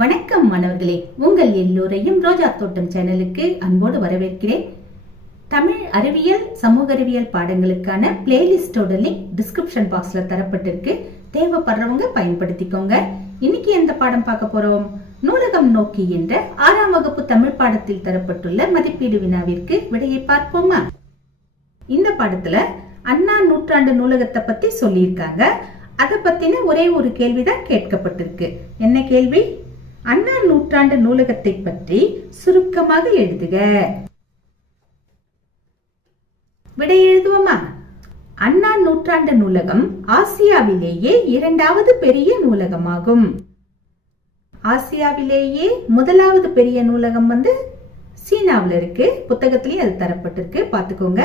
வணக்கம் மாணவர்களே, உங்கள் எல்லோரையும் ரோஜா தோட்டம் சேனலுக்கு அன்போடு வரவேற்கிறேன். தமிழ் அறிவியல் சமூக அறிவியல் பாடங்களுக்கான பிளேலிஸ்டோட லிங்க் டிஸ்கிரிப்ஷன் பாக்ஸ்ல தரப்பட்டிருக்கு. தேவைப்படுறவங்க பயன்படுத்திக்கோங்க. இன்னைக்கு எந்த பாடம் பார்க்க போறோம்? நூலகம் நோக்கி என்ற 6ஆம் வகுப்பு தமிழ் பாடத்தில் தரப்பட்டுள்ள மதிப்பீடு வினாவிற்கு விடையை பார்ப்போமா? இந்த பாடத்துல அண்ணா நூற்றாண்டு நூலகத்தை பத்தி சொல்லியிருக்காங்க. அதை பத்தின ஒரே ஒரு கேள்விதான் கேட்கப்பட்டிருக்கு. என்ன கேள்வி? அண்ணா நூற்றாண்டு நூலகத்தை பற்றி சுருக்கமாக எழுதுக. விடை எழுதுவோமா? அண்ணா நூற்றாண்டு நூலகம் ஆசியாவிலேயே 2வது பெரிய நூலகமாகும். ஆசியாவிலேயே முதலாவது பெரிய நூலகம் சீனாவில் இருக்கு. புத்தகத்திலேயே அது தரப்பட்டிருக்கு, பாத்துக்கோங்க.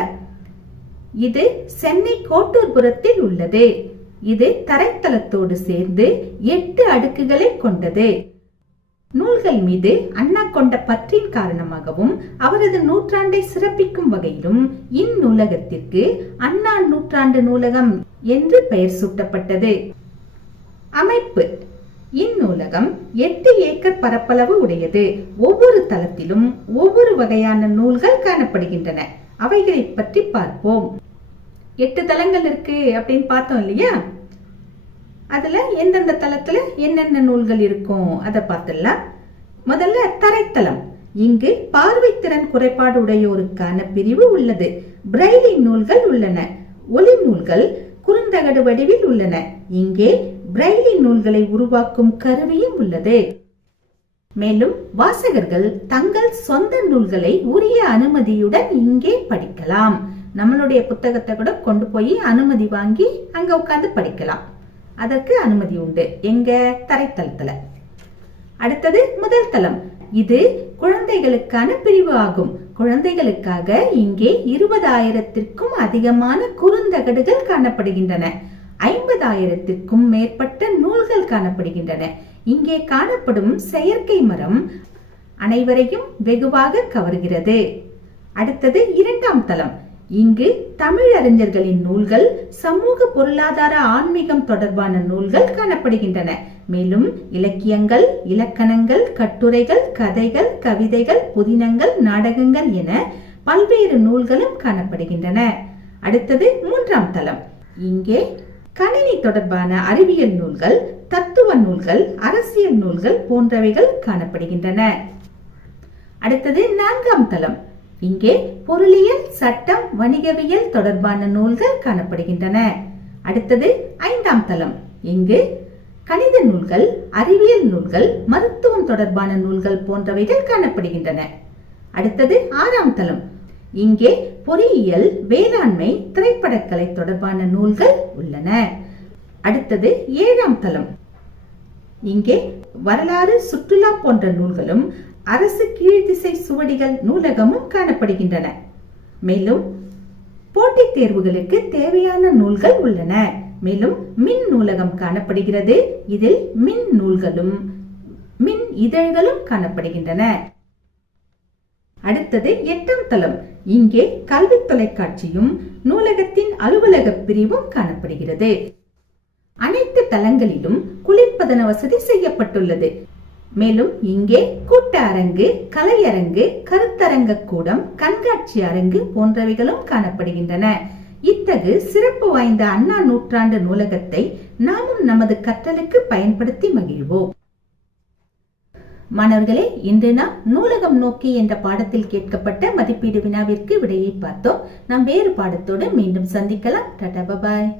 இது சென்னை கோட்டூர்புரத்தில் உள்ளது. இது தரைத்தளத்தோடு சேர்ந்து 8 அடுக்குகளை கொண்டது. நூல்கள் மீது அண்ணா கொண்ட பற்றின் காரணமாகவும் அவரது நூற்றாண்டை சிறப்பிக்கும் வகையிலும் இந்நூலகத்திற்கு அண்ணா நூற்றாண்டு நூலகம் என்று பெயர் சூட்டப்பட்டது. அமைப்பு: இந்நூலகம் 8 ஏக்கர் பரப்பளவு உடையது. ஒவ்வொரு தளத்திலும் ஒவ்வொரு வகையான நூல்கள் காணப்படுகின்றன. அவைகளை பற்றி பார்ப்போம். 8 தளங்கள் இருக்கு அப்படின்னு பார்த்தோம் இல்லையா? அதுல எந்தெந்த தளத்துல என்னென்ன நூல்கள் இருக்கும் அதை பார்த்துடலாம். முதல்ல தரைத்தளம். இங்கு பார்வைத்திறன் குறைபாடு உடையோருக்கான பிரிவு உள்ளது. பிரெய்லி நூல்கள் உள்ளன. ஒளி நூல்கள் குறுந்தகடு வடிவில் உள்ளன. இங்கே பிரெய்லி நூல்களை உருவாக்கும் கருவியும் உள்ளது. மேலும் வாசகர்கள் தங்கள் சொந்த நூல்களை உரிய அனுமதியுடன் இங்கே படிக்கலாம். நம்மளுடைய புத்தகத்தை கூட கொண்டு போய் அனுமதி வாங்கி அங்க உட்கார்ந்து படிக்கலாம். அதற்கு அனுமதி உண்டு. எங்க? தரைத்தளத்துல. அடுத்தது முதல் தளம். இது குழந்தைகளுக்கான பிரிவு ஆகும். குழந்தைகளுக்காக இங்கே 20,000த்திற்கும் அதிகமான குறுந்தகடுகள் காணப்படுகின்றன. 50,000த்திற்கும் மேற்பட்ட நூல்கள் காணப்படுகின்றன. இங்கே காணப்படும் செயற்கை மரம் அனைவரையும் வெகுவாக கவர்கிறது. அடுத்தது 2ஆம் தளம். இங்கு தமிழறிஞர்களின் நூல்கள், சமூக பொருளாதார ஆன்மீகம் தொடர்பான நூல்கள் காணப்படுகின்றன. மேலும் இலக்கியங்கள், இலக்கணங்கள், கட்டுரைகள், கதைகள், கவிதைகள், புதினங்கள், நாடகங்கள் என பல்வேறு நூல்களும் காணப்படுகின்றன. அடுத்தது 3ஆம் தளம். இங்கே கணினி தொடர்பான அறிவியல் நூல்கள், தத்துவ நூல்கள், அரசியல் நூல்கள் போன்றவைகள் காணப்படுகின்றன. அடுத்தது 4ஆம் தளம். இங்கே பொருளியல், சட்டம், வணிகவியல் தொடர்பான நூல்கள் காணப்படுகின்றன. அடுத்தது 5ஆம் தளம். இங்கு கணித நூல்கள், அறிவியல் நூல்கள், மருத்துவம் தொடர்பான நூல்கள் போன்றவைகள் காணப்படுகின்றன. அடுத்தது 6ஆம் தளம். இங்கே பொறியியல், வேளாண்மை, திரைப்படக்கலை தொடர்பான நூல்கள் உள்ளன. அடுத்தது 7ஆம் தளம். இங்கே வரலாறு, சுற்றுலா போன்ற நூல்களும் அரசு கீழ்திசை சுவடிகள் நூலகமும் காணப்படுகின்றன. மேலும் போட்டித் தேர்வுகளுக்கு தேவையான நூல்கள் உள்ளன. மேலும் மின் நூலகம் காணப்படுகிறது. இதில் மின் நூல்களும் மின் இதழ்களும் காணப்படுகின்றன. அடுத்தது 8ஆம் தளம். இங்கே கல்வி தொலைக்காட்சியும் நூலகத்தின் அலுவலக பிரிவும் காணப்படுகிறது. அனைத்து தளங்களிலும் குளிர்பதன வசதி செய்யப்பட்டுள்ளது. மேலும் இங்கே கூட்ட அரங்கு, கலையரங்கு, கருத்தரங்க கூடம், கண்காட்சி அரங்கு போன்றவைகளும் காணப்படுகின்றன. இத்தகு சிறப்பு வாய்ந்த அண்ணா நூற்றாண்டு நூலகத்தை நாமும் நமது கற்றலுக்கு பயன்படுத்தி மகிழ்வோம். மாணவர்களே, இன்று நாம் நூலகம் நோக்கி என்ற பாடத்தில் கேட்கப்பட்ட மதிப்பீடு வினாவிற்கு விடையை பார்த்தோம். நாம் வேறு பாடத்தோடு மீண்டும் சந்திக்கலாம். டாடா, பாய்.